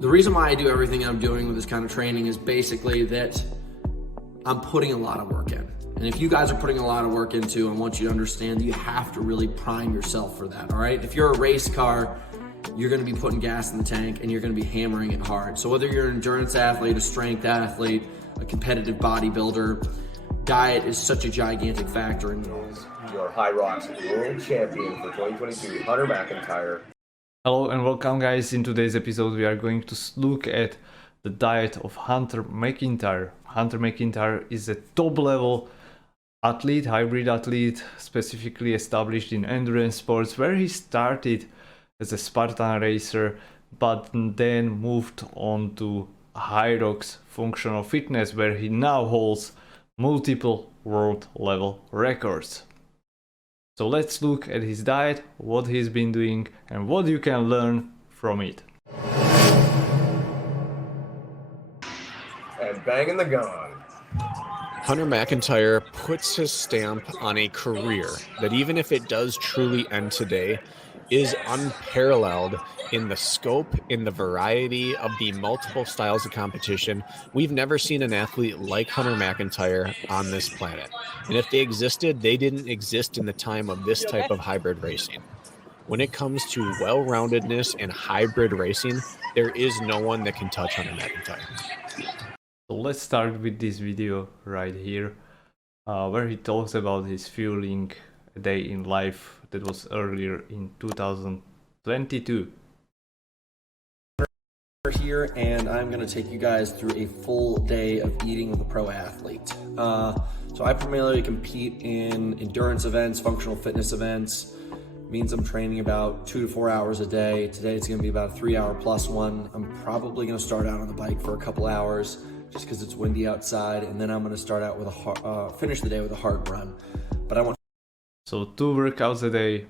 The reason why I do everything I'm doing with this kind of training is basically that I'm putting a lot of work in. And if you guys are putting a lot of work into, I want you to understand that you have to really prime yourself for that, all right? If you're a race car, you're gonna be putting gas in the tank and you're gonna be hammering it hard. So whether you're an endurance athlete, a strength athlete, a competitive bodybuilder, diet is such a gigantic factor in those. Your Hyrox World Champion for 2022, Hunter McIntyre. Hello and welcome guys. In today's episode we are going to look at the diet of Hunter McIntyre. Hunter McIntyre is a top level athlete, hybrid athlete, specifically established in endurance sports, where he started as a Spartan racer but then moved on to Hyrox functional fitness, where he now holds multiple world level records. So let's look at his diet, what he's been doing and what you can learn from it. And banging the gun. Hunter McIntyre puts his stamp on a career that, even if it does truly end today, is unparalleled in the scope, in the variety of the multiple styles of competition. We've never seen an athlete like Hunter McIntyre on this planet. And if they existed, they didn't exist in the time of this type of hybrid racing. When it comes to well-roundedness and hybrid racing, there is no one that can touch Hunter McIntyre. So let's start with this video right here, where he talks about his fueling a day in life that was earlier in 2022. We're here and I'm gonna take you guys through a full day of eating with a pro athlete. So I primarily compete in endurance events, functional fitness events. Means I'm training about 2 to 4 hours a day. Today it's gonna be about a 3-hour plus one. I'm probably gonna start out on the bike for a couple hours just because it's windy outside, and then I'm gonna start out with finish the day with a hard run. But I want. So 2 workouts a day,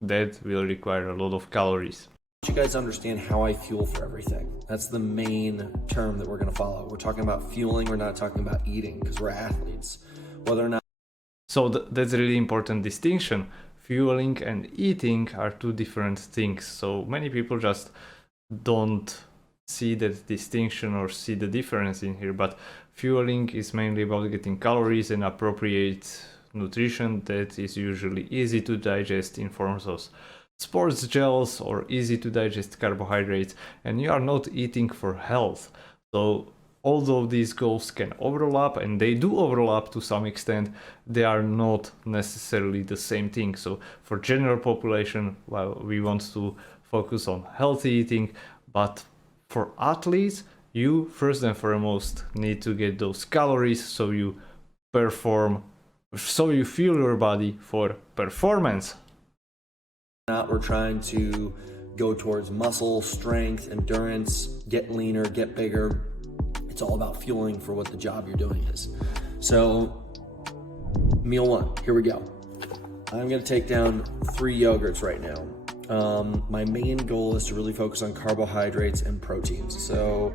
that will require a lot of calories. You guys understand how I fuel for everything. That's the main term that we're gonna follow. We're talking about fueling, we're not talking about eating, because we're athletes. Whether or not. So that's a really important distinction. Fueling and eating are 2 different things. So many people just don't see that distinction or see the difference in here. But fueling is mainly about getting calories and appropriate nutrition that is usually easy to digest in forms of sports gels or easy to digest carbohydrates, and you are not eating for health. So although these goals can overlap, and they do overlap to some extent, they are not necessarily the same thing. So for general population, well, we want to focus on healthy eating, but for athletes, you first and foremost need to get those calories so you fuel your body for performance. We're trying to go towards muscle, strength, endurance, get leaner, get bigger. It's all about fueling for what the job you're doing is. So, meal 1, here we go. I'm gonna take down 3 yogurts right now. My main goal is to really focus on carbohydrates and proteins. So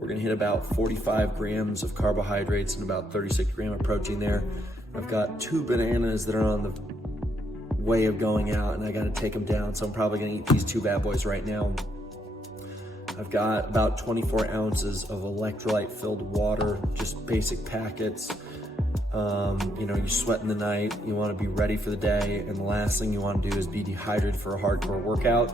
we're gonna hit about 45 grams of carbohydrates and about 36 grams of protein there. I've got 2 bananas that are on the way of going out, and I gotta take them down, so I'm probably gonna eat these 2 bad boys right now. I've got about 24 ounces of electrolyte filled water, just basic packets. You know, you sweat in the night, you want to be ready for the day, and the last thing you want to do is be dehydrated for a hardcore workout.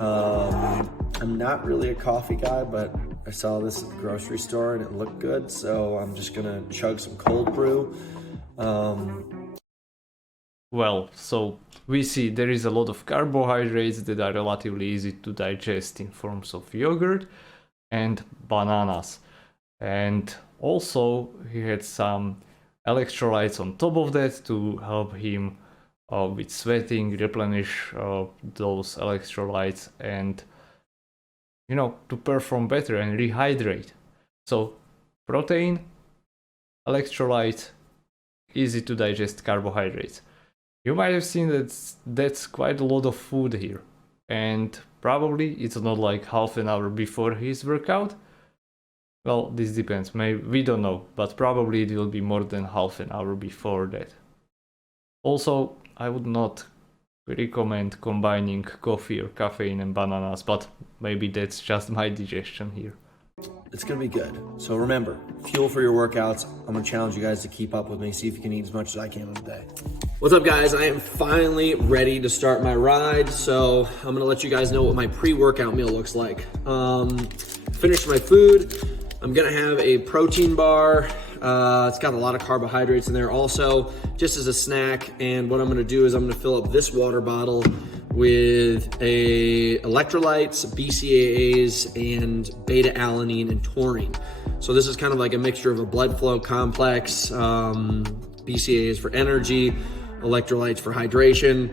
I'm not really a coffee guy, but I saw this at the grocery store and it looked good, so I'm just gonna chug some cold brew. Well, so we see there is a lot of carbohydrates that are relatively easy to digest in forms of yogurt and bananas. And also he had some electrolytes on top of that to help him with sweating, replenish those electrolytes, and you know, to perform better and rehydrate. So protein, electrolyte, easy to digest carbohydrates. You might have seen that that's quite a lot of food here, and probably it's not like half an hour before his workout. Well, this depends, maybe, we don't know, but probably it will be more than half an hour before that. Also, I would not recommend combining coffee or caffeine and bananas, but maybe that's just my digestion here. It's gonna be good. So remember, fuel for your workouts. I'm gonna challenge you guys to keep up with me, see if you can eat as much as I can in a day. What's up, guys? I am finally ready to start my ride. So I'm gonna let you guys know what my pre-workout meal looks like. Finished my food. I'm gonna have a protein bar. It's got a lot of carbohydrates in there also, just as a snack. And what I'm gonna do is I'm gonna fill up this water bottle with electrolytes, BCAAs, and beta-alanine and taurine. So this is kind of like a mixture of a blood flow complex, BCAAs for energy, electrolytes for hydration.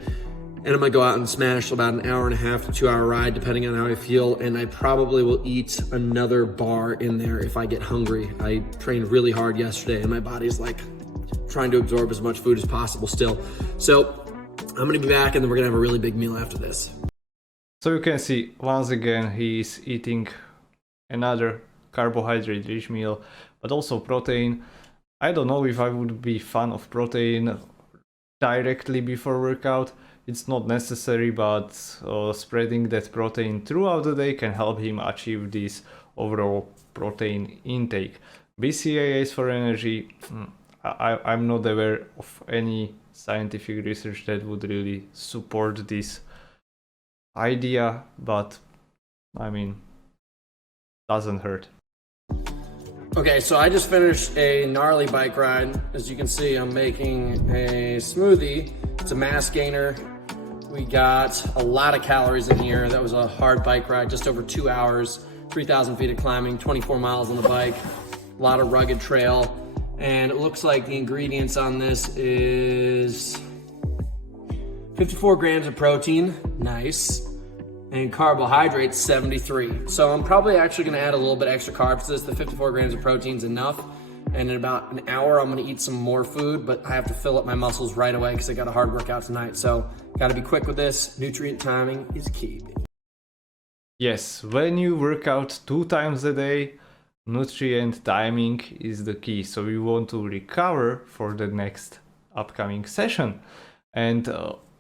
And I'm gonna go out and smash about an hour and a half to 2 hour ride, depending on how I feel. And I probably will eat another bar in there if I get hungry. I trained really hard yesterday and my body's like trying to absorb as much food as possible still. So I'm gonna be back and then we're gonna have a really big meal after this. So you can see, once again, he is eating another carbohydrate-rich meal, but also protein. I don't know if I would be fan of protein directly before workout. It's not necessary, but spreading that protein throughout the day can help him achieve this overall protein intake. BCAAs for energy, I'm not aware of any scientific research that would really support this idea, but I mean, doesn't hurt. Okay, so I just finished a gnarly bike ride. As you can see, I'm making a smoothie. It's a mass gainer. We got a lot of calories in here. That was a hard bike ride, just over 2 hours, 3,000 feet of climbing, 24 miles on the bike, a lot of rugged trail. And it looks like the ingredients on this is 54 grams of protein, nice, and carbohydrates, 73. So I'm probably actually gonna add a little bit extra carbs to this. The 54 grams of protein is enough. And in about an hour, I'm gonna eat some more food, but I have to fill up my muscles right away because I got a hard workout tonight. So gotta be quick with this. Nutrient timing is key. Yes, when you work out 2 times a day, nutrient timing is the key. So you want to recover for the next upcoming session. And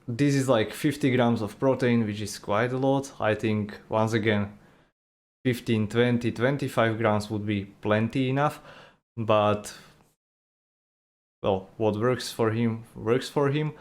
this is like 50 grams of protein, which is quite a lot. I think, once again, 15, 20, 25 grams would be plenty enough. But, well, what works for him works for him.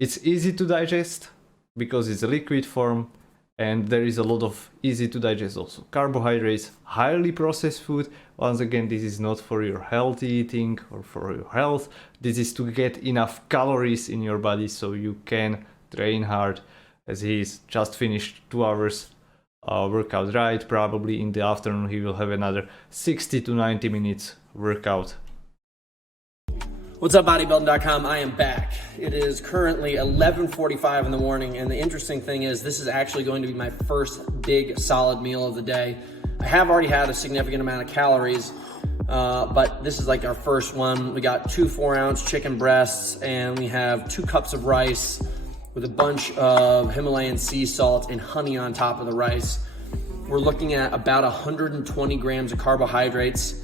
It's easy to digest because it's a liquid form, and there is a lot of easy to digest also carbohydrates, highly processed food. Once again, this is not for your healthy eating or for your health. This is to get enough calories in your body so you can train hard, as he's just finished 2 hours workout ride. Probably in the afternoon he will have another 60 to 90 minutes workout. What's up, bodybuilding.com? I am back. It is currently 11:45 in the morning, and the interesting thing is this is actually going to be my first big solid meal of the day. I have already had a significant amount of calories, but this is like our first one. We got 2 4-ounce chicken breasts, and we have 2 cups of rice with a bunch of Himalayan sea salt and honey on top of the rice. We're looking at about 120 grams of carbohydrates,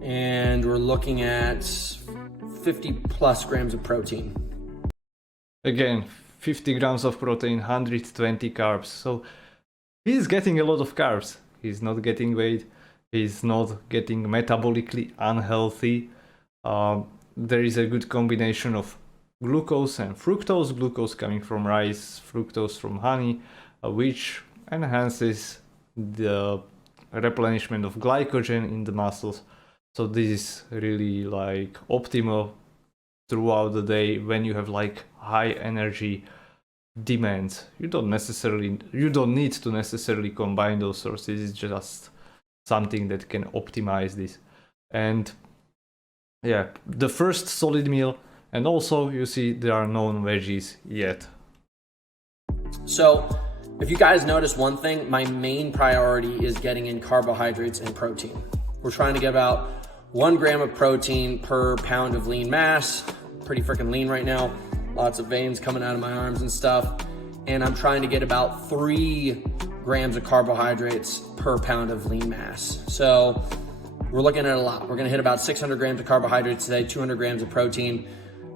and we're looking at 50 plus grams of protein. Again, 50 grams of protein, 120 carbs. So he's getting a lot of carbs. He's not getting weight. He's not getting metabolically unhealthy. There is a good combination of glucose and fructose. Glucose coming from rice, fructose from honey, which enhances the replenishment of glycogen in the muscles. So this is really like optimal throughout the day when you have like high energy demands. You don't need to necessarily combine those sources. It's just something that can optimize this. And yeah, the first solid meal. And also you see there are no veggies yet. So if you guys notice one thing, my main priority is getting in carbohydrates and protein. We're trying to get about 1 gram of protein per pound of lean mass. Pretty freaking lean right now. Lots of veins coming out of my arms and stuff. And I'm trying to get about 3 grams of carbohydrates per pound of lean mass. So we're looking at a lot. We're gonna hit about 600 grams of carbohydrates today, 200 grams of protein.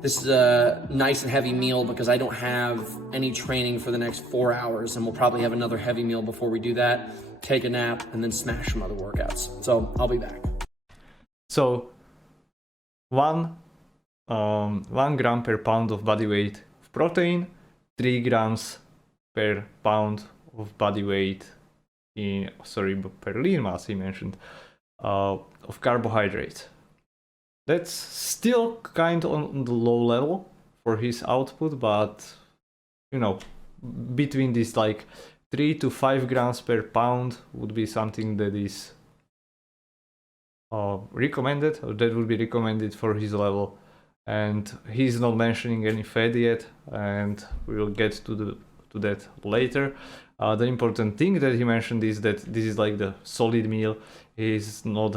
this is a nice and heavy meal because I don't have any training for the next 4 hours, and we'll probably have another heavy meal before we do that, take a nap, and then smash some other workouts. So I'll be back. So 1 gram per pound of body weight of protein, 3 grams per pound of body weight per lean mass he mentioned, of carbohydrates. That's still kind of on the low level for his output, but you know, between these like 3 to 5 grams per pound would be something that is recommended, or that would be recommended for his level. And he's not mentioning any fat yet, and we will get to that later. The important thing that he mentioned is that this is like the solid meal. He's not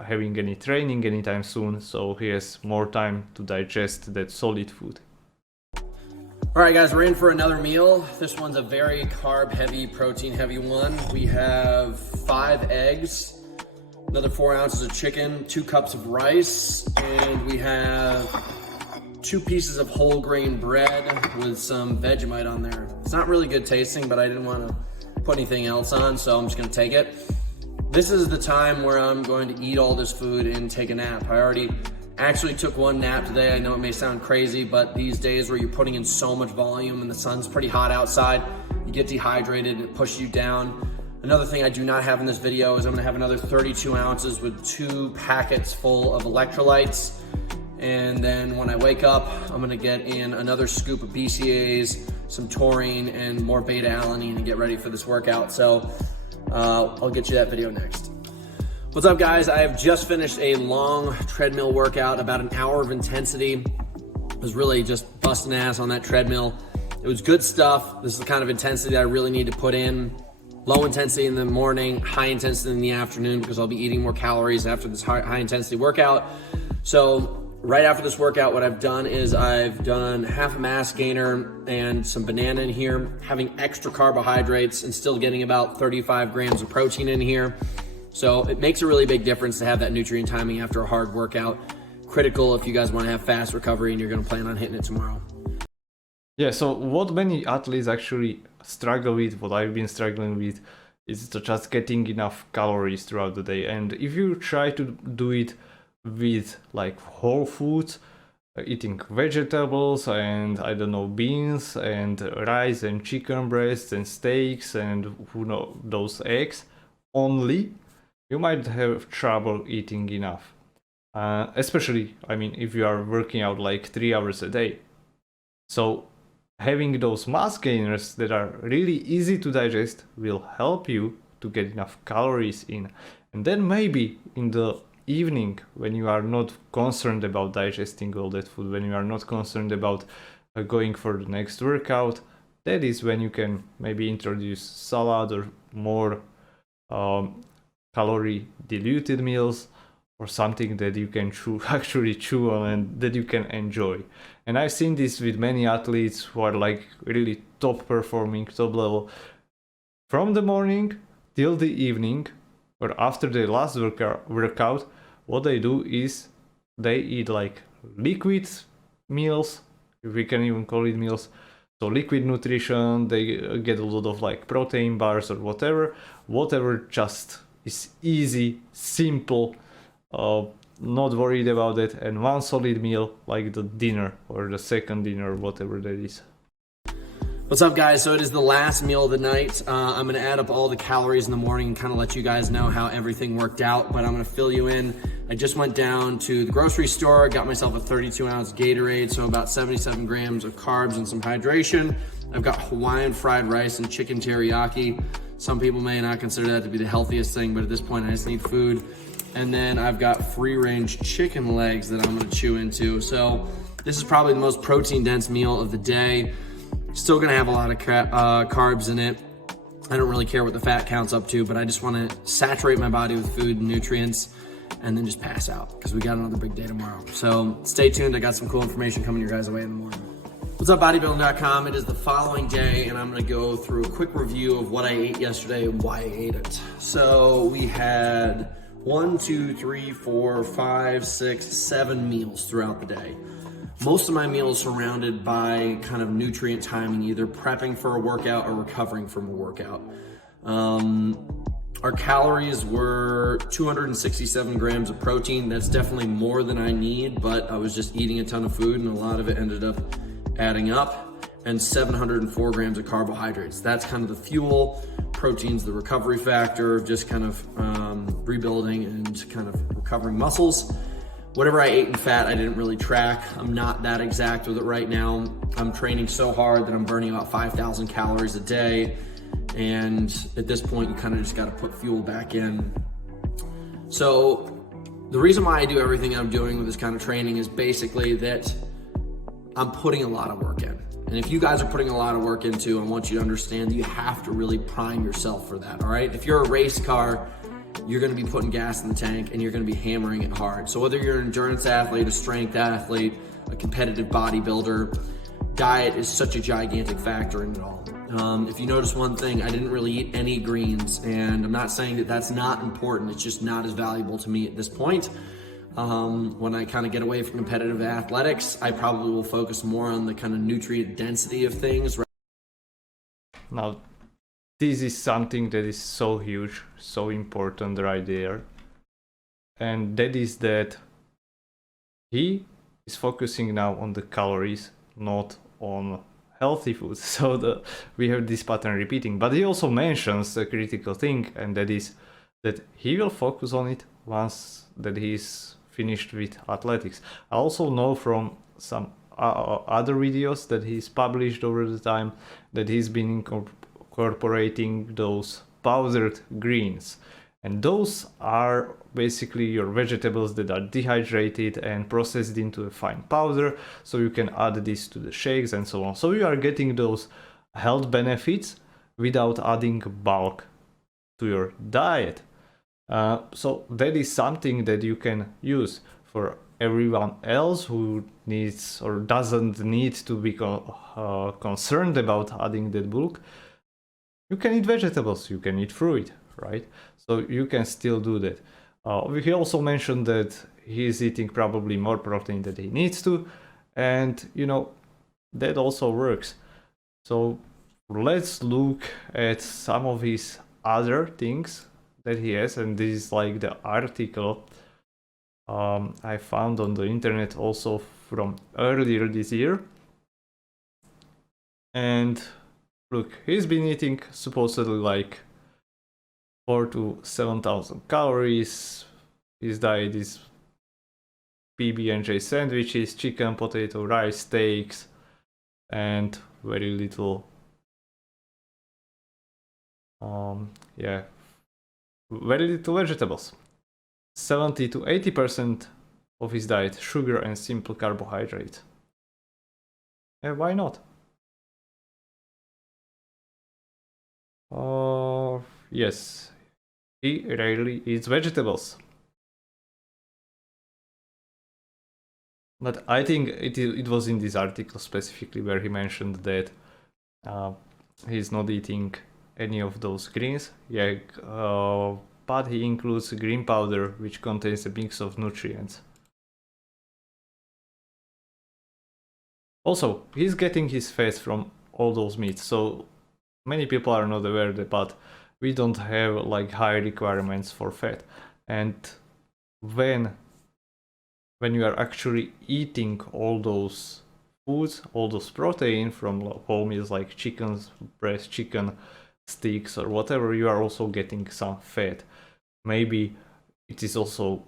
having any training anytime soon, so he has more time to digest that solid food. All right, guys, we're in for another meal. This one's a very carb-heavy, protein-heavy one. We have 5 eggs, another 4 ounces of chicken, 2 cups of rice, and we have 2 pieces of whole grain bread with some Vegemite on there. It's not really good tasting, but I didn't want to put anything else on, so I'm just going to take it. This is the time where I'm going to eat all this food and take a nap. I already actually took 1 nap today. I know it may sound crazy, but these days where you're putting in so much volume and the sun's pretty hot outside, you get dehydrated and it pushes you down. Another thing I do not have in this video is I'm gonna have another 32 ounces with 2 packets full of electrolytes. And then when I wake up, I'm gonna get in another scoop of BCAAs, some taurine, and more beta-alanine and get ready for this workout. So I'll get you that video next. What's up, guys? I have just finished a long treadmill workout, about an hour of intensity. I was really just busting ass on that treadmill. It was good stuff. This is the kind of intensity that I really need to put in. Low intensity in the morning, high intensity in the afternoon, because I'll be eating more calories after this high intensity workout. So right after this workout, what I've done is I've done half a mass gainer and some banana in here, having extra carbohydrates and still getting about 35 grams of protein in here. So it makes a really big difference to have that nutrient timing after a hard workout. Critical if you guys want to have fast recovery and you're going to plan on hitting it tomorrow. Yeah, so what many athletes actually struggle with, what I've been struggling with, is just getting enough calories throughout the day. And if you try to do it with like whole foods, eating vegetables and I don't know, beans and rice and chicken breasts and steaks and who knows, those eggs only, you might have trouble eating enough. Especially, I mean, if you are working out like 3 hours a day. So having those mass gainers that are really easy to digest will help you to get enough calories in. And then maybe in the evening, when you are not concerned about digesting all that food, when you are not concerned about going for the next workout, that is when you can maybe introduce salad or more calorie diluted meals, or something that you can actually chew on and that you can enjoy. And I've seen this with many athletes who are like really top performing, top level. From the morning till the evening, or after the last workout, what they do is they eat like liquid meals, if we can even call it meals. So liquid nutrition, they get a lot of like protein bars or whatever just is easy, simple, not worried about it, and one solid meal like the dinner or the second dinner, whatever that is. What's up, guys? So it is the last meal of the night. I'm gonna add up all the calories in the morning and kind of let you guys know how everything worked out, but I'm gonna fill you in. I just went down to the grocery store, got myself a 32-ounce Gatorade, so about 77 grams of carbs and some hydration. I've got Hawaiian fried rice and chicken teriyaki. Some people may not consider that to be the healthiest thing, but at this point I just need food. And then I've got free-range chicken legs that I'm gonna chew into. So this is probably the most protein-dense meal of the day. Still gonna have a lot of carbs in it. I don't really care what the fat count's up to, but I just wanna saturate my body with food and nutrients and then just pass out because we got another big day tomorrow. So stay tuned, I got some cool information coming your guys' way in the morning. What's up, bodybuilding.com? It is the following day and I'm gonna go through a quick review of what I ate yesterday and why I ate it. So we had 1, 2, 3, 4, 5, 6, 7 meals throughout the day. most of my meals surrounded by kind of nutrient timing, either prepping for a workout or recovering from a workout. Our calories were 267 grams of protein. That's definitely more than I need, but I was just eating a ton of food and a lot of it ended up adding up. And 704 grams of carbohydrates. That's kind of the fuel. Protein's the recovery factor, just kind of rebuilding and kind of recovering muscles. Whatever I ate in fat, I didn't really track. I'm not that exact with it right now. I'm training so hard that I'm burning about 5,000 calories a day. And at this point, you kind of just got to put fuel back in. So the reason why I do everything I'm doing with this kind of training is basically that I'm putting a lot of work in. And if you guys are putting a lot of work into, I want you to understand that you have to really prime yourself for that, all right? If you're a race car, you're gonna be putting gas in the tank and you're gonna be hammering it hard. So whether you're an endurance athlete, a strength athlete, a competitive bodybuilder, diet is such a gigantic factor in it all. If you notice one thing, I didn't really eat any greens, and I'm not saying that that's not important, it's just not as valuable to me at this point. When I kind of get away from competitive athletics, I probably will focus more on the kind of nutrient density of things. Now, this is something that is so huge, so important right there. And that is that he is focusing now on the calories, not on healthy foods. So we have this pattern repeating. But he also mentions a critical thing, and that is that he will focus on it once that he's finished with athletics. I also know from some other videos that he's published over the time that he's been incorporating those powdered greens, and those are basically your vegetables that are dehydrated and processed into a fine powder, so you can add this to the shakes and so on. So you are getting those health benefits without adding bulk to your diet. So that is something that you can use. For everyone else who needs or doesn't need to be concerned about adding that bulk, you can eat vegetables, you can eat fruit, right? So you can still do that. He also mentioned that he's eating probably more protein than he needs to, and you know, that also works. So let's look at some of his other things that he has, and this is like the article I found on the internet also from earlier this year. And look, he's been eating supposedly like 4,000 to 7,000 calories. His diet is PB&J sandwiches, chicken, potato, rice, steaks, and very little very little vegetables. 70 to 80% of his diet, sugar and simple carbohydrate. Why not? Yes, he rarely eats vegetables. But I think it was in this article specifically where he mentioned that he's not eating any of those greens. But he includes green powder, which contains a mix of nutrients. Also, he's getting his fats from all those meats. So many people are not aware that, but we don't have like high requirements for fat. And when you are actually eating all those foods, all those protein from whole meals like chicken breast, chicken sticks or whatever, you are also getting some fat. Maybe it is also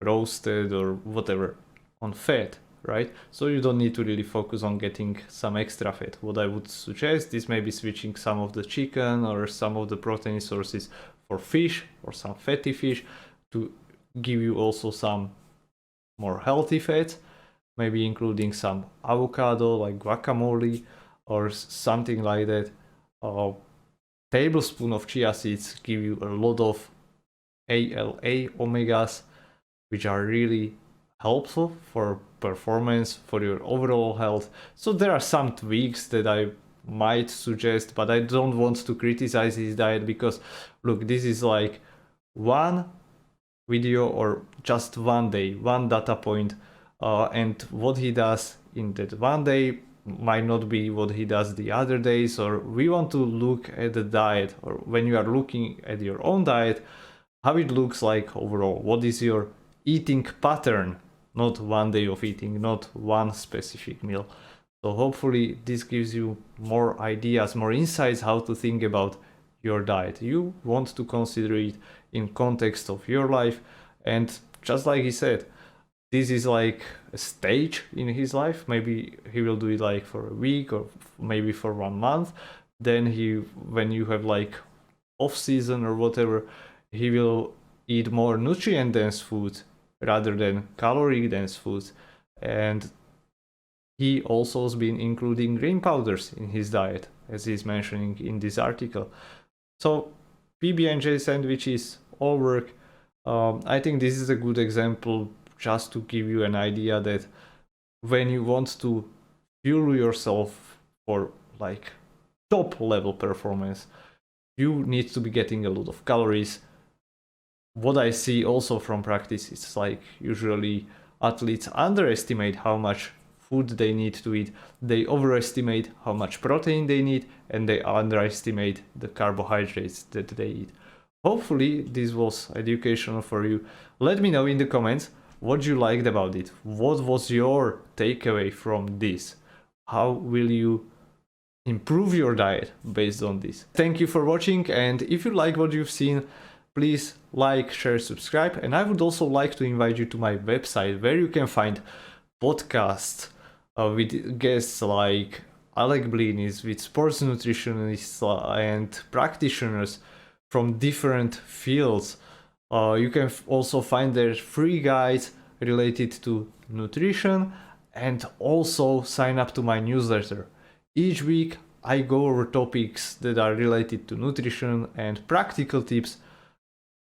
roasted or whatever on fat, right? So you don't need to really focus on getting some extra fat. What I would suggest is maybe switching some of the chicken or some of the protein sources for fish or some fatty fish to give you also some more healthy fats, maybe including some avocado like guacamole or something like that. A tablespoon of chia seeds give you a lot of ALA omegas, which are really helpful for performance, for your overall health. So there are some tweaks that I might suggest, but I don't want to criticize his diet because look, this is like one video or just one day, one data point and what he does in that one day might not be what he does the other days. Or we want to look at the diet, or when you are looking at your own diet, how it looks like overall. What is your eating pattern? Not one day of eating, not one specific meal. So hopefully this gives you more ideas, more insights how to think about your diet. You want to consider it in context of your life, and just like he said, this is like a stage in his life. Maybe he will do it like for a week or maybe for 1 month. Then when you have like off season or whatever, he will eat more nutrient dense food rather than calorie dense food. And he also has been including grain powders in his diet, as he's mentioning in this article. So PB&J sandwiches all work. I think this is a good example just to give you an idea that when you want to fuel yourself for like top level performance, you need to be getting a lot of calories. What I see also from practice is like usually athletes underestimate how much food they need to eat, they overestimate how much protein they need, and they underestimate the carbohydrates that they eat. Hopefully this was educational for you. Let me know in the comments what you liked about it. What was your takeaway from this? How will you improve your diet based on this? Thank you for watching, and if you like what you've seen, please like, share, subscribe. And I would also like to invite you to my website where you can find podcasts with guests like Alec Blinis, with sports nutritionists and practitioners from different fields. You can also find their free guides related to nutrition, and also sign up to my newsletter. Each week I go over topics that are related to nutrition and practical tips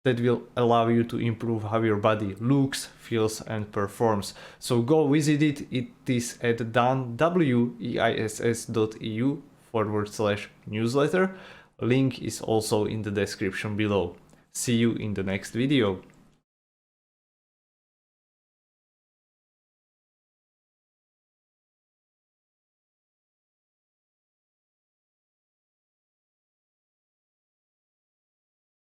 that will allow you to improve how your body looks, feels, and performs. So go visit it. It is at weiss.eu/newsletter. Link is also in the description below. See you in the next video.